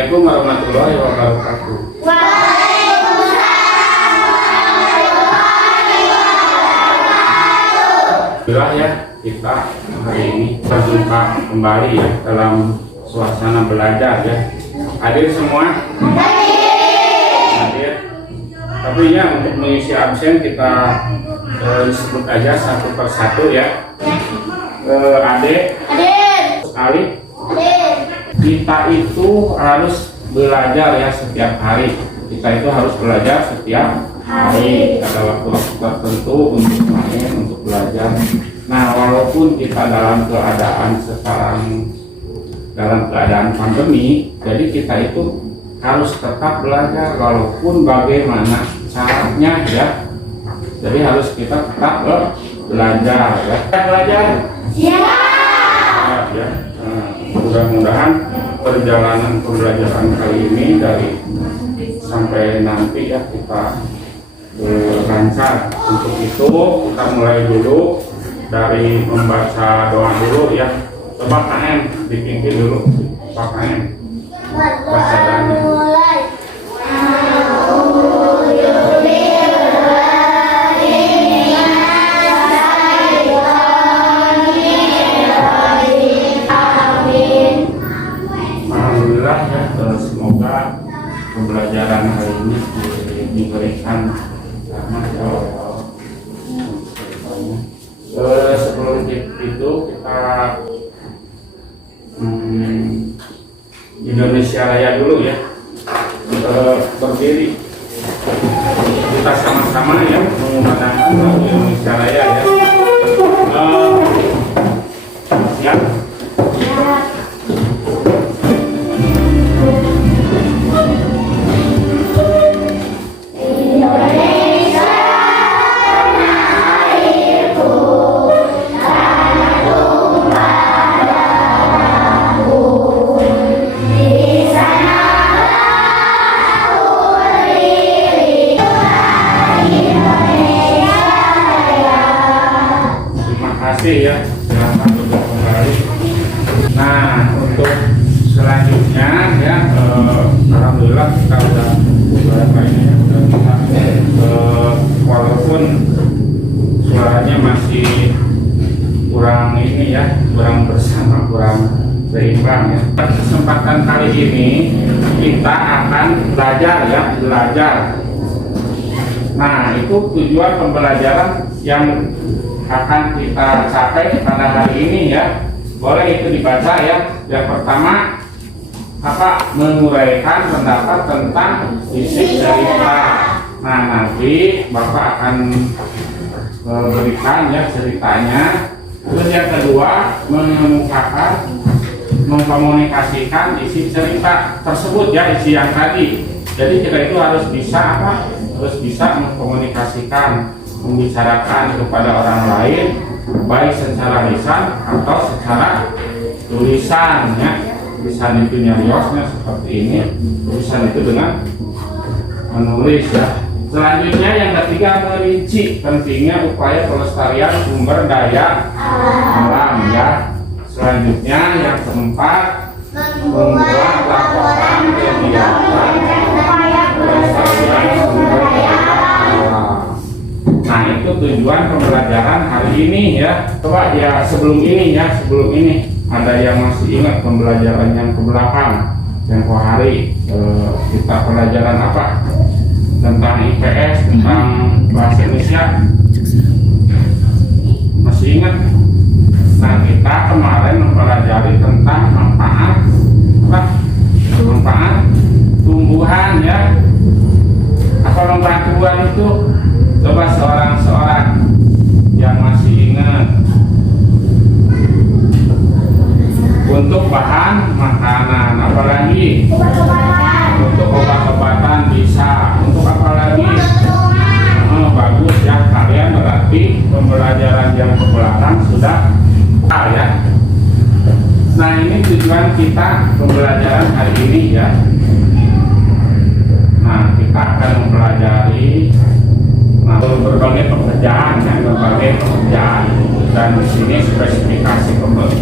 Assalamualaikum warahmatullahi wabarakatuh. Alhamdulillah ya, kita hari ini berjumpa kembali ya dalam suasana belajar ya. Hadir semua? Hadir. Tapi ya untuk mengisi absen kita sebut aja satu persatu ya. Adik. Sekali. Kita itu harus belajar ya setiap hari. Kita itu harus belajar setiap hari. Ada waktu-waktu tertentu untuk main, untuk belajar. Nah, walaupun kita dalam keadaan sekarang dalam keadaan pandemi, jadi kita itu harus tetap belajar walaupun bagaimana caranya ya. Jadi harus kita tetap belajar ya. Belajar. Ya. Mudah-mudahan perjalanan pembelajaran kali ini dari sampai nanti ya kita lancar. Untuk itu kita mulai dulu dari membaca doa dulu ya. Coba KM dipimpin dulu Pak KM baca doanya. Semoga pembelajaran hari ini diberikan rahmat ya Allah. Sebelum itu kita Indonesia Raya dulu ya. Berdiri kita sama-sama ya mengumandangkan Indonesia Raya ya. Siap? Ya, selamat berjumpa kembali. Nah, untuk selanjutnya ya, alhamdulillah kita udah ini ya, walaupun suaranya masih kurang ini ya, kurang bersama, kurang seimbang ya. Kesempatan kali ini kita akan belajar ya, belajar. Nah, itu tujuan pembelajaran yang akan kita capai pada hari ini ya. Boleh itu dibaca ya. Yang pertama apa? Menguraikan pendapat tentang isi cerita. Nah, nanti Bapak akan berikan ya ceritanya. Terus yang kedua mengemukakan, mengkomunikasikan isi cerita tersebut ya, isi yang tadi. Jadi kita itu harus bisa apa? Harus bisa mengkomunikasikan, membicarakan kepada orang lain baik secara lisan atau secara tulisan ya. Lisan itu nyariosnya seperti ini, tulisan itu dengan menulis ya. Selanjutnya yang ketiga merinci pentingnya upaya pelestarian sumber daya alam ya. Selanjutnya yang keempat membuat laporan kegiatan pelestarian sumber daya alam. Nah, itu tujuan pembelajaran hari ini ya. Coba ya sebelum ini ada yang masih ingat pembelajaran yang ke belakang, tempo hari kita pelajaran apa? Tentang IPS, tentang bahasa Indonesia. Masih ingat? Nah, kita kemarin mempelajari tentang manfaat apa? Manfaat tumbuhan ya. Apa manfaat tumbuhan itu? Coba seorang yang masih ingat. Untuk bahan makanan, apalagi untuk obat-obatan bisa. Untuk apa lagi? Bagus ya, kalian berarti pembelajaran yang ke belakang sudah ya. Nah, ini tujuan kita pembelajaran hari ini ya. Nah, kita akan mempelajari berbagai pekerjaan ya, berbagai pekerjaan, dan di sini spesifikasi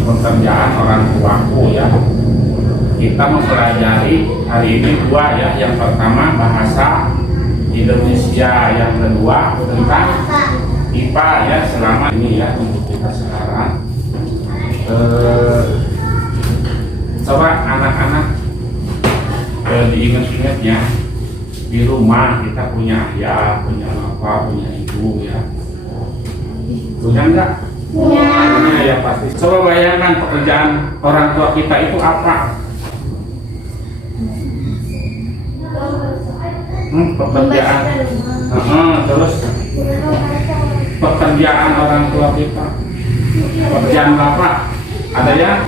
pekerjaan orang tuaku ya. kita mempelajari hari ini dua ya. Yang pertama bahasa Indonesia, yang kedua tentang IPA ya. Selama ini ya untuk kita sekarang. Coba anak-anak diingat-ingat ya, di rumah kita punya ayah, punya bapak, punya ibu ya. Punya enggak? Punya ya pasti. Coba bayangkan pekerjaan orang tua kita itu apa? Pekerjaan. Terus pekerjaan orang tua kita. Pekerjaan bapak ada ya?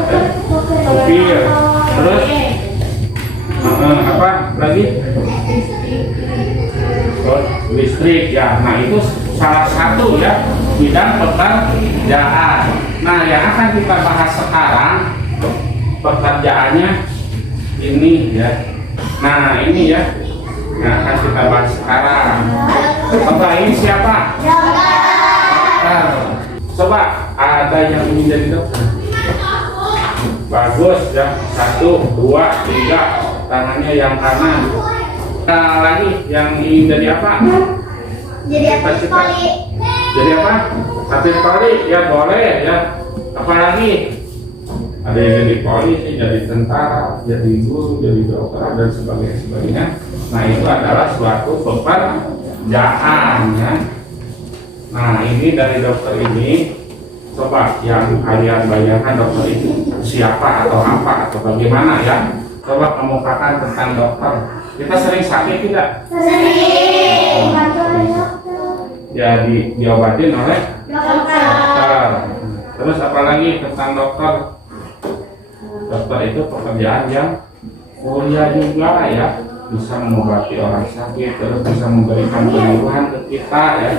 Sopir. Terus apa lagi? Listrik ya. Nah itu salah satu ya bidang pekerjaan. Nah yang akan kita bahas sekarang pekerjaannya ini ya. Nah ini ya. Nah akan kita bahas sekarang. Coba ini siapa? Dokter. Coba ada yang ingin jadi dokter? Bagus ya. 1, 2, 3. Tangannya yang kanan. Nah, lagi yang ingin jadi apa? Jadi atlet voli. Jadi apa? Atlet voli ya boleh ya. Apalagi ada yang jadi polisi, jadi tentara, jadi guru, jadi dokter dan sebagainya. Nah itu adalah suatu pekerjaan ya. Nah ini dari dokter ini, coba yang kalian bayangkan dokter itu siapa atau apa atau bagaimana ya. Coba kemukakan tentang dokter. Kita sering sakit tidak? Sering. Ya diobatin oleh dokter. Terus apalagi tentang dokter? Dokter itu pekerjaan yang mulia juga ya. Bisa mengobati orang sakit, terus bisa memberikan penyembuhan ke kita ya.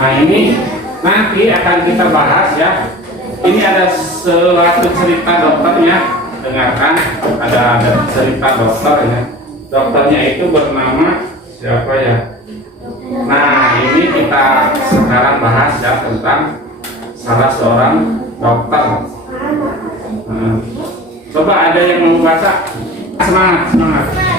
Nah ini nanti akan kita bahas ya. Ini ada suatu cerita dokternya. Dengarkan, ada cerita dokter ya. Dokternya itu bernama siapa ya? Nah ini kita sekarang bahas ya tentang salah seorang dokter. Coba ada yang mau baca? Semangat.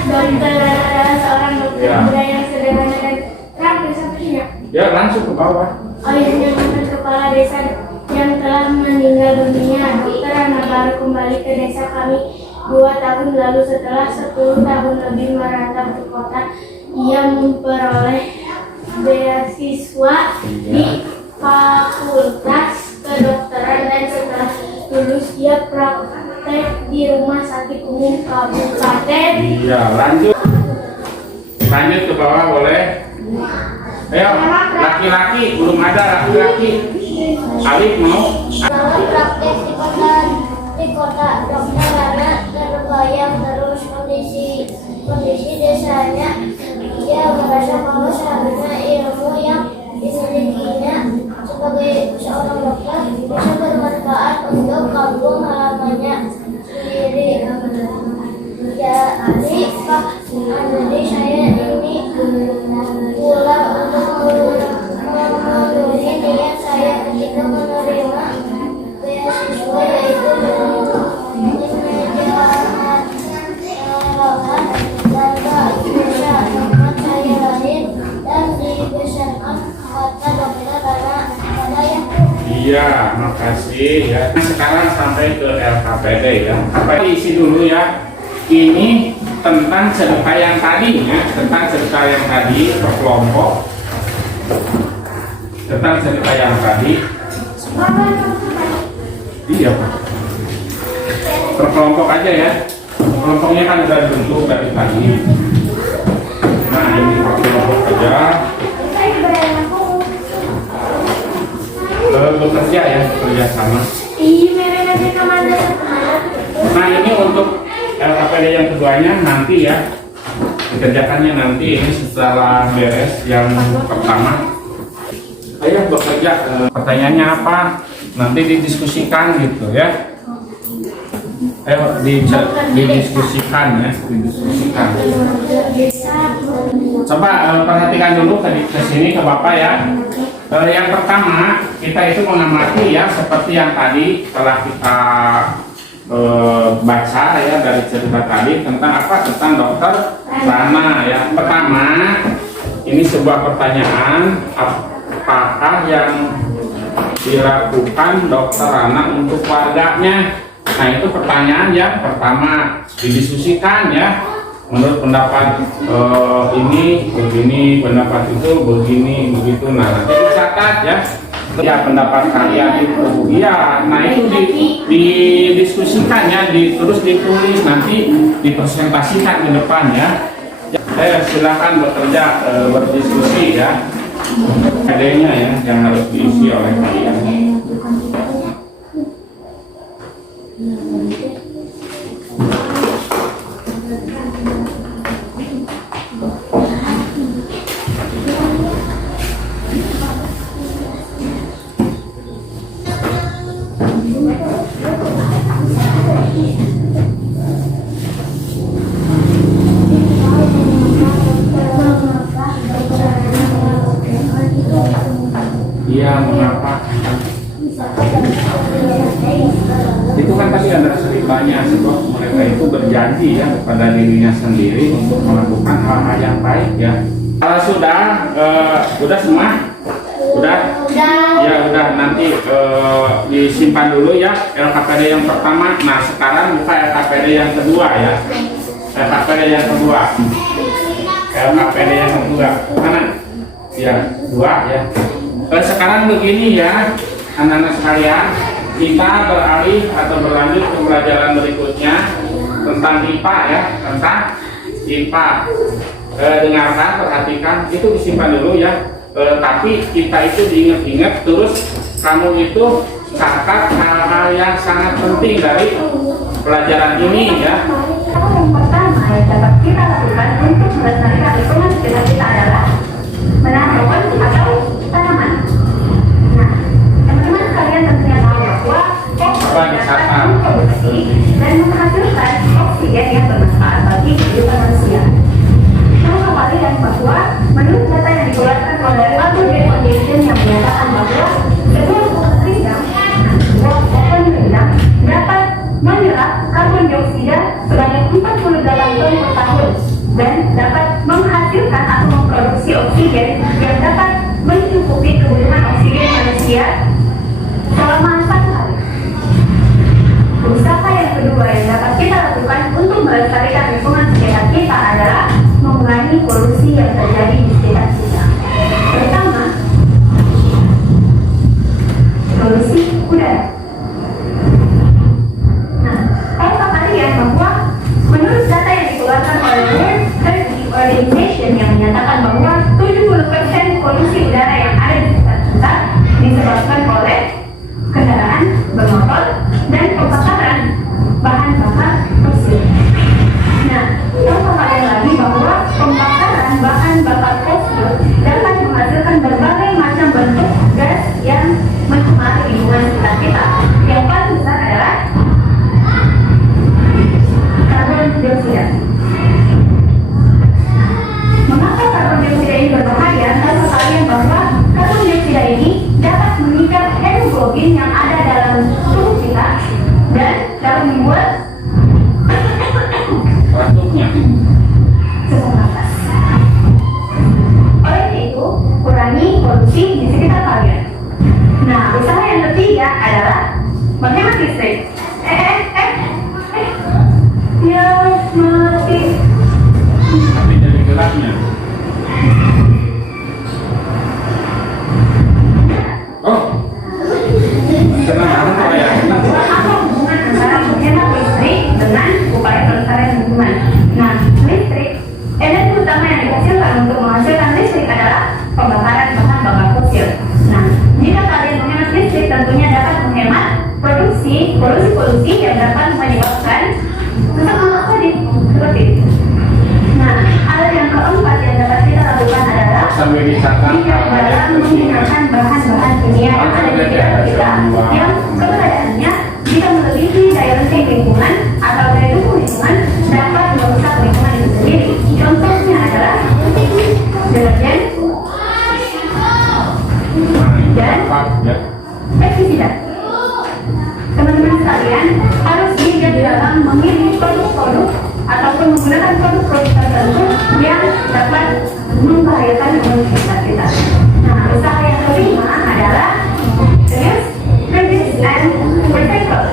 Dokter adalah seorang dokter muda yang sederhana dan rapi sepertinya. Ya langsung ke bawah. Ayahnya mantan kepala desa yang telah meninggal dunia. Dokter Ana baru kembali ke desa kami 2 tahun lalu setelah 10 tahun lebih merantau ke kota. Ia memperoleh beasiswa di Fakultas Kedokteran dan setelah lulus ia praktek di Rumah Sakit Umum Kabupaten. Iya, lanjut ke bawah boleh. Ayo, laki-laki belum ada laki-laki. Alif mau? Lalu praktek di kota dokter karena terbayang terus kondisi desanya. Ia merasa bahwa seharusnya ilmu yang dimilikinya sebagai seorang dokter bisa bermanfaat untuk kampung halamannya sendiri. Jadi saya ini pula untuk memenuhi niat saya ketika menerima beasiswa, yaitu menyediakan tanda desa tempat saya lahir dan dibesarkan kata dokter pada yang. Iya, makasih ya. Sekarang sampai ke LKPD ya. Apa isi dulu ya? Ini tentang cerita yang tadi ya, tentang cerita yang tadi per kelompok. Tentang cerita yang tadi. Iya Pak. Per kelompok aja ya. Kelompoknya kan udah dibentuk dari tadi. Nah ini per kelompok aja. Bekerja ya, kerja sama. Nah ini untuk LKPD yang keduanya nanti ya, dikerjakannya nanti ini setelah beres yang pertama. Ayo bekerja, pertanyaannya apa? Nanti didiskusikan gitu ya. Ayo didiskusikan ya, didiskusikan. Coba perhatikan dulu ke sini ke Bapak ya. Yang pertama kita itu mengamati ya seperti yang tadi telah kita baca ya dari cerita tadi tentang apa, tentang dokter Rana ya. Pertama, ini sebuah pertanyaan, apakah yang dilakukan dokter Rana untuk keluarganya? Nah, itu pertanyaan yang pertama didiskusikan ya. Menurut pendapat ini begini, pendapat itu begini begitu. Nah, nanti dicatat ya. Ya, pendapat kalian itu ya. Nah, itu didiskusikan ya, terus ditulis, nanti dipresentasikan ke depan ya. Silakan bekerja, berdiskusi ya. Adanya ya yang harus diisi oleh kalian. Iya, mengapa? Itu kan tadi ada ceritanya, sebab mereka itu berjanji ya kepada dirinya sendiri untuk melakukan hal-hal yang baik ya. Sudah semua? Udah? Ya udah, nanti disimpan dulu ya LKPD yang pertama. Nah, sekarang buka LKPD yang kedua ya. LKPD yang kedua. LKPD yang kedua. Mana? Ya, dua ya. Sekarang begini ya, anak-anak sekalian, kita beralih atau berlanjut ke pelajaran berikutnya tentang IPA ya, tentang IPA. Dengarkan, perhatikan, itu disimpan dulu ya. Tapi kita itu diingat-ingat, terus kamu itu catat hal-hal yang sangat penting dari pelajaran ini ya. Yang pertama yang dapat kita lakukan untuk melestarikan lingkungan sekitar kita adalah menanam pohon atau tanaman. Nah, teman-teman sekalian tentunya tahu bahwa pohon dapat memproduksi dan menghasilkan oksigen yang bermanfaat bagi kehidupan manusia. Perlu kembalikan bahwa menurut data yang dikeluarkan oleh World Foundation yang menyatakan bahwa sebuah pohon rindang dapat menyerap karbon dioksida sebanyak 48 ton per tahun dan dapat menghasilkan atau memproduksi oksigen yang dapat mencukupi kebutuhan oksigen manusia selama 4 hari. Usaha yang kedua yang dapat kita lakukan untuk melestarikan lingkungan sekitar kita adalah mengurangi polusi yang terjadi di sekitar kita. Pertama, polusi udara. Nah, tahukah kalian bahwa menurut data yang dikeluarkan oleh World Health Organization yang menyatakan bahwa 70% polusi udara yang ada di sekitar kita disebabkan oleh kendaraan bermotor dan pembakaran bahan bakar fosil. Nah, tahukah kalian lagi bahwa pembakaran bahan bakar fosil dapat menghasilkan berbagai macam bentuk gas yang mencemari lingkungan sekitar kita. Yang paling besar adalah karbon dioksida. Mengapa karbon dioksida ini berbahaya? Tahu kalian bahwa karbon dioksida ini dapat mengikat hemoglobin yang ada dalam tubuh kita dan dapat membuat Batuknya. sesak napas. Oleh itu, kurangi polusi di sekitar kalian. Nah, usaha yang ketiga adalah menghemat listrik. Ya, mati. Tapi jadi gelapnya. Oh, tenang ya. Apa hubungan antara menghemat listrik dengan upaya pelestarian lingkungan? Nah, listrik, energi utama yang dihasilkan untuk menghasilkan listrik adalah pembakaran bahan bakar fosil. Nah, jika kalian menghemat listrik, tentunya dapat menghemat polusi yang dapat menyebabkan sesak napas tadi, seperti itu. Nah, hal yang keempat yang dapat kita lakukan adalah Sambil dicatat tidak dalam menggunakan bahan-bahan kimia yang ada di sekitar kita yang keberadaannya jika melebihi daya lestari lingkungan atau daya dukung lingkungan dapat merusak lingkungan itu sendiri. Contohnya adalah deterjen dan ya. pestisida. Teman-teman sekalian harus bijak ataupun menggunakan produk-produk tertentu yang dapat membahayakan imunitas kita. Nah, usaha yang kelima adalah reuse, reduce, and recycle.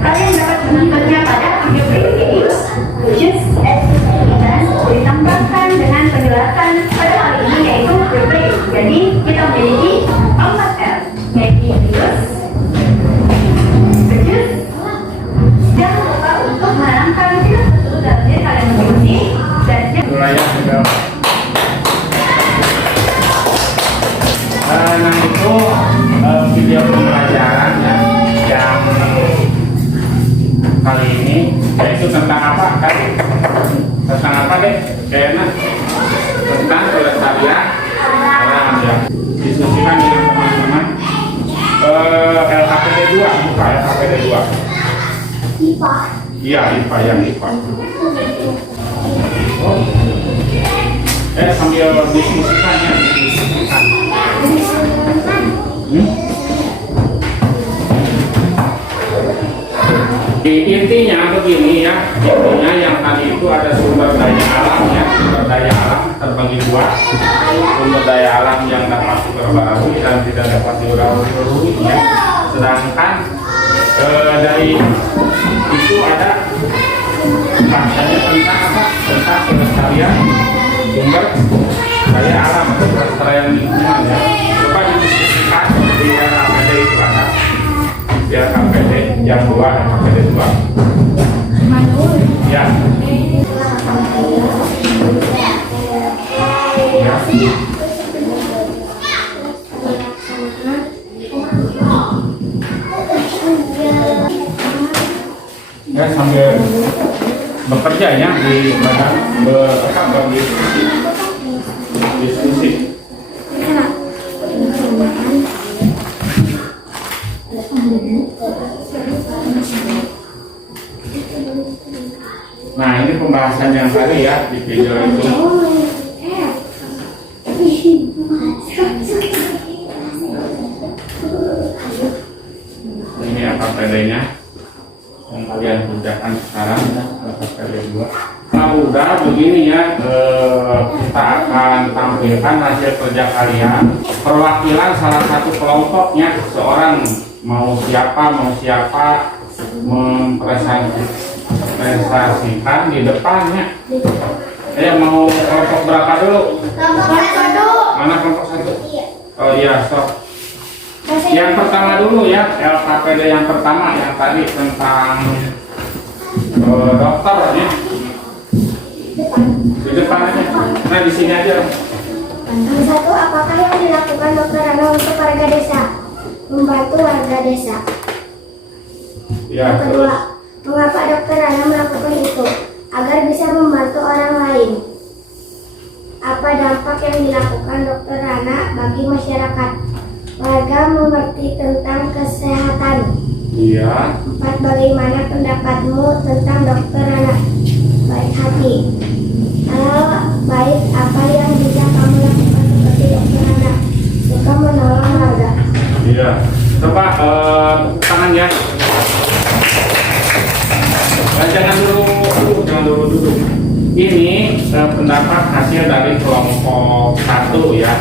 Kalian dapat menontonnya pada video ini. Just as dan ditambahkan dengan penjelasan pada hal ini yaitu replace. Jadi kita memiliki 4 R, yaitu reuse, reduce. Jangan lupa untuk menanamkan film tersebut dalam diri kalian masing-masing dan nah itu video pembelajaran yang kali ini yaitu tentang apa kan? Tentang apa deh? Kayaknya tentang pelestarian alam ya. Diskusikan dengan teman-teman. LKPD 2 buka LKPD 2. IPA. Iya IPA yang IPA. Oh. Sambil diskusikan ya. Diskusikan. Intinya begini ya, intinya yang tadi itu ada sumber daya alam ya, sumber daya alam terbagi dua, sumber daya alam yang dapat diperbarui dan tidak dapat diperbarui ya. Sedangkan dari itu ada bahasanya tentang apa? Tentang pelestarian sumber daya alam, pelestarian lingkungan ya. Coba didiskusikan di LKPD itu ada. Ya KPD yang 2 KPD 2 ya. Ya sambil bekerja ya di badan diskusi. Nah ini pembahasan yang tadi ya di video itu. Ini LKPD-nya yang kalian kerjakan sekarang ya, LKPD 2. Nah udah begini ya, kita akan tampilkan hasil kerja kalian. Perwakilan salah satu kelompoknya, seorang mau siapa mempresentasikan di depannya. Mau kelompok berapa dulu? Kelompok 1. Mana kelompok 1? Oh iya, sok. Yang pertama dulu ya, LKPD yang pertama yang tadi tentang dokter ya. Di depan aja. Nah di sini aja. Yang 1, apakah yang dilakukan Dokter Rana untuk warga desa? Membantu warga desa. Ya, Yang kedua, mengapa Dokter Rana melakukan itu? Agar bisa membantu orang lain. Apa dampak yang dilakukan Dokter Rana bagi masyarakat? Warga mengerti tentang kesehatan. Iya. 4, bagaimana pendapatmu tentang Dokter Rana? Baik hati. Hal baik apa yang bisa kamu lakukan seperti Dokter Rana? Suka menolong warga. Iya. Coba tepuk tangan ya. Jangan dulu duduk. Ini pendapat hasil dari kelompok 1 ya.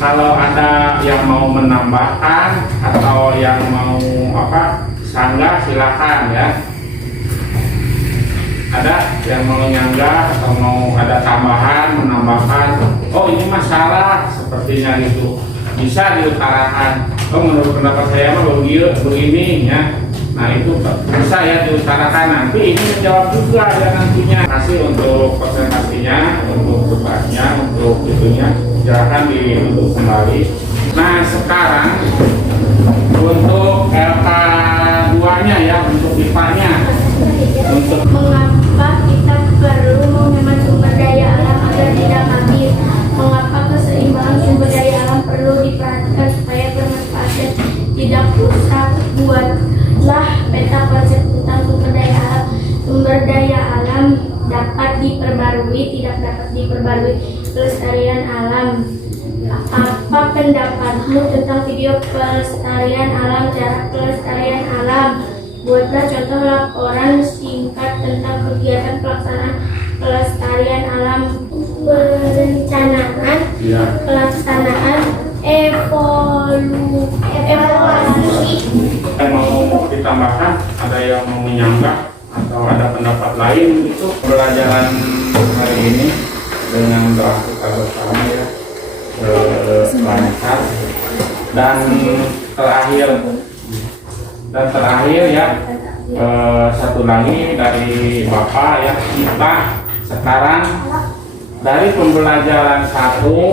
Kalau ada yang mau menambahkan atau yang mau sanggah silakan ya. Ada yang mau nyanggah atau mau ada tambahan, menambahkan. Oh ini masalah sepertinya gitu. Bisa diutarakan. Oh menurut pendapat saya mah begini ya. Nah itu bisa ya diutarakan, nanti ini menjawab juga ya nantinya. Terima kasih untuk presentasinya, untuk debatnya, untuk itunya. Silakan ditutup kembali. Nah sekarang untuk LK 2-nya ya, untuk IPA-nya. Untuk Mengapa kita perlu menghemat sumber daya alam agar tidak habis? Mengapa keseimbangan sumber daya alam perlu diperhatikan supaya bermanfaat tidak rusak? Buatlah peta konsep tentang sumber daya alam. Sumber daya alam dapat diperbarui, tidak dapat diperbarui. Pelestarian alam. Apa pendapatmu tentang video pelestarian alam? Cara pelestarian alam. Buatlah contoh laporan singkat tentang kegiatan pelaksanaan pelestarian alam, perencanaan, Ya. pelaksanaan evaluasi. Mau ditambahkan, ada yang mau menyanggah atau ada pendapat lain itu pelajaran hari ini dengan doa kita bersama ya lancar dan terakhir ya satu lagi dari Bapak ya, kita sekarang dari pembelajaran 1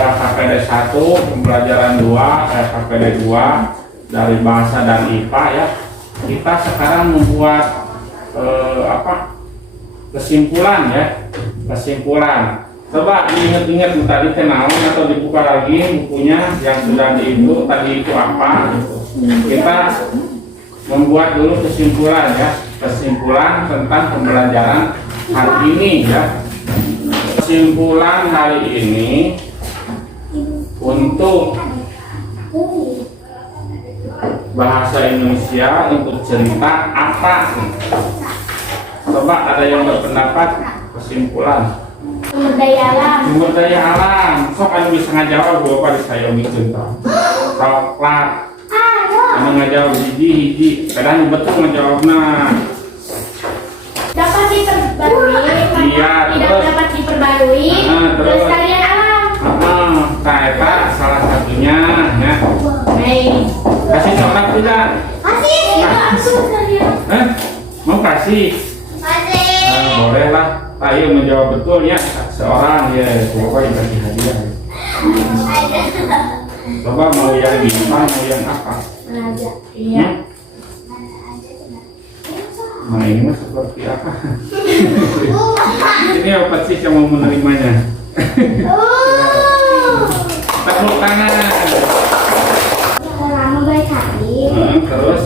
LKPD 1, pembelajaran 2 LKPD 2 dari bahasa dan IPA ya, kita sekarang membuat kesimpulan ya, kesimpulan. Coba diingat-ingat tadi kenalan atau dibuka lagi bukunya yang sudah diibu tadi itu apa gitu. Kita membuat dulu kesimpulan ya, kesimpulan tentang pembelajaran hari ini ya. Kesimpulan hari ini untuk bahasa Indonesia untuk cerita apa? Coba ada yang berpendapat kesimpulan. Sumber daya alam. Sumber daya alam. Sok anu bisa ngajawab Bapak di saya gitu. Coklat. Anu ngajawab hiji. Kadang betul ngejawabna. Dapat diperbarui. Iya, Tidak terus. dapat diperbarui. Terus. Pelestarian alam. Eta salah satunya ya. Baik. Kasih coklat tidak? Kasih. Mau kasih? Boleh lah. Ayo menjawab betul ya, seorang ya, coba dikasih hadiah. Coba mau yang bintang, mau yang apa? Iya. Nah ini mah seperti apa? Ini apa sih yang mau menerimanya? Tepuk tangan. Selama baik hati. Terus?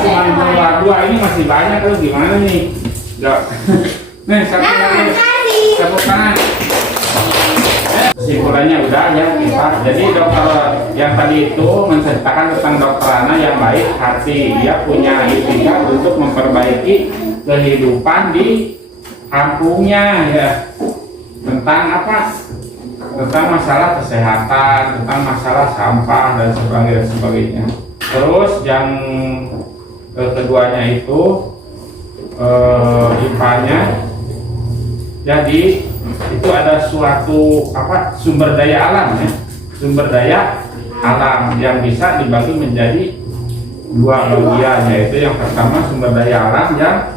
Cuma 2 ini masih banyak tuh gimana nih? Gak. Nih satu lagi. Tepuk tangan. Kesimpulannya udah ya kita. Jadi dokter yang tadi itu menceritakan tentang dokter Ana yang baik hati. Dia punya ikhtiar untuk memperbaiki kehidupan di kampungnya ya. Tentang apa? Tentang masalah kesehatan, tentang masalah sampah dan sebagainya. Terus yang keduanya itu IPA-nya. Jadi itu ada suatu sumber daya alam ya, sumber daya alam yang bisa dibagi menjadi 2 bagian, yaitu yang pertama sumber daya alam yang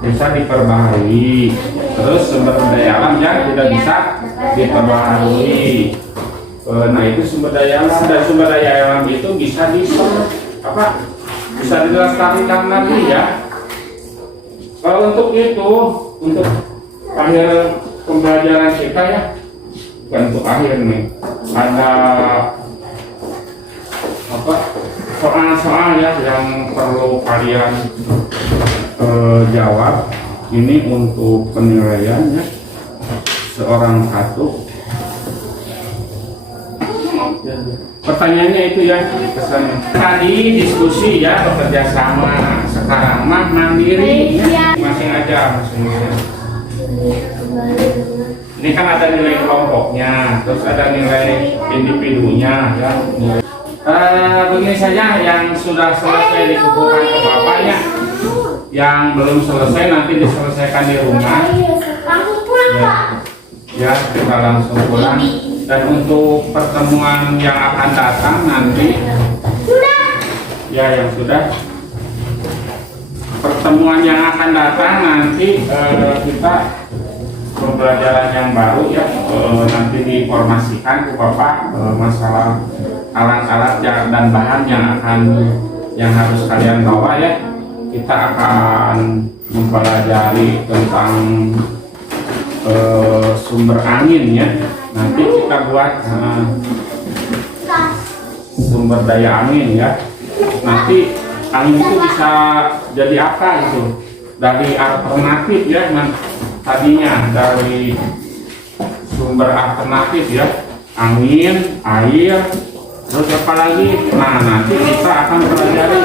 bisa diperbaharui, terus sumber daya alam yang tidak bisa diperbaharui. Nah itu sumber daya alam, dan sumber daya alam itu bisa bisa dilestarikan lagi ya. Kalau untuk itu, untuk akhir pembelajaran kita ya, bukan untuk akhir nih, ada soal-soal ya yang perlu kalian jawab. Ini untuk penilaiannya seorang satu. Pertanyaannya itu ya, pesannya tadi diskusi ya, bekerja sama. Sekarang mah mandiri ya. Masing aja masing-masing. Ini kan ada nilai kelompoknya, terus ada nilai individunya ya. Begini saja, yang sudah selesai dikumpulkan ke bapaknya, yang belum selesai nanti diselesaikan di rumah ya, kita langsung pulang. Dan untuk pertemuan yang akan datang nanti ya, yang sudah pertemuan yang akan datang nanti kita pembelajaran yang baru ya, nanti diinformasikan ke Bapak masalah alat-alat dan bahan yang harus kalian bawa ya. Kita akan mempelajari tentang sumber angin ya. Nanti kita buat sumber daya angin ya. Nanti angin itu bisa jadi apa itu? Dari alternatif ya, tadinya dari sumber alternatif ya, angin, air, terus apa lagi? Nah nanti kita akan pelajari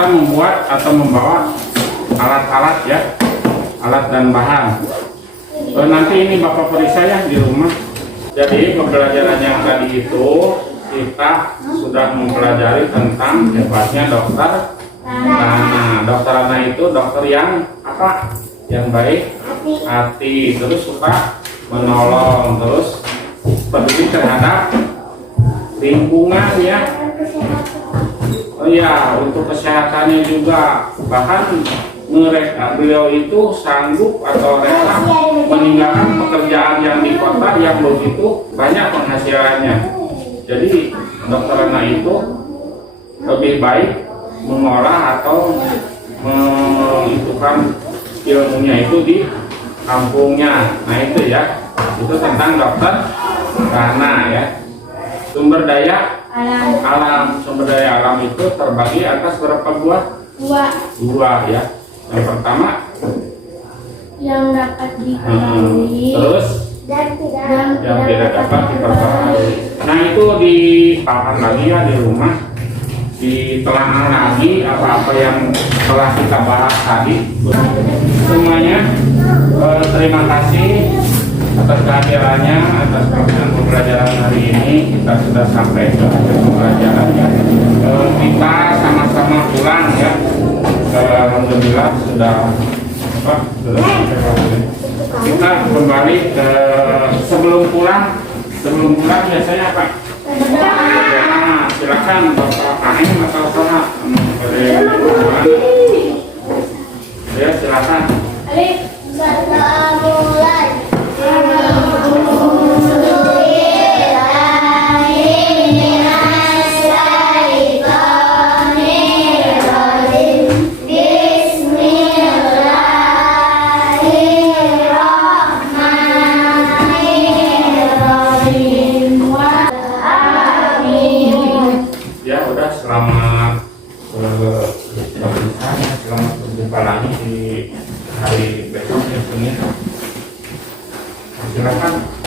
kita membuat atau membawa alat-alat ya, alat dan bahan. Nanti ini Bapak periksa ya di rumah. Jadi pembelajaran yang tadi itu kita sudah mempelajari tentang hebatnya dokter Rana. Dokter Rana itu dokter yang apa? Yang baik hati, terus suka menolong, terus peduli terhadap lingkungan ya. Oh iya, untuk kesehatannya juga, bahkan mereka beliau itu sanggup atau rela meninggalkan pekerjaan yang di kota yang begitu banyak penghasilannya. Jadi dokter Rana itu lebih baik mengolah atau mengitukan ilmunya itu di kampungnya. Nah itu ya, itu tentang dokter Rana ya. Sumber daya alam, sumber daya alam itu terbagi atas berapa buah? Dua ya. Yang pertama yang dapat diketahui terus dan yang tidak dapat diperbaharui. Nah itu dipahan lagi ya di rumah, ditelaah lagi apa-apa yang telah kita bahas tadi. Semuanya terima kasih atas kehadirannya, atas pembelajaran hari ini. Kita sudah sampai ke akhir pembelajarannya. Kita sama-sama pulang ya. Alhamdulillah sudah kita kembali ke sebelum pulang biasanya apa? Silakan Bapak Aing atau Salah.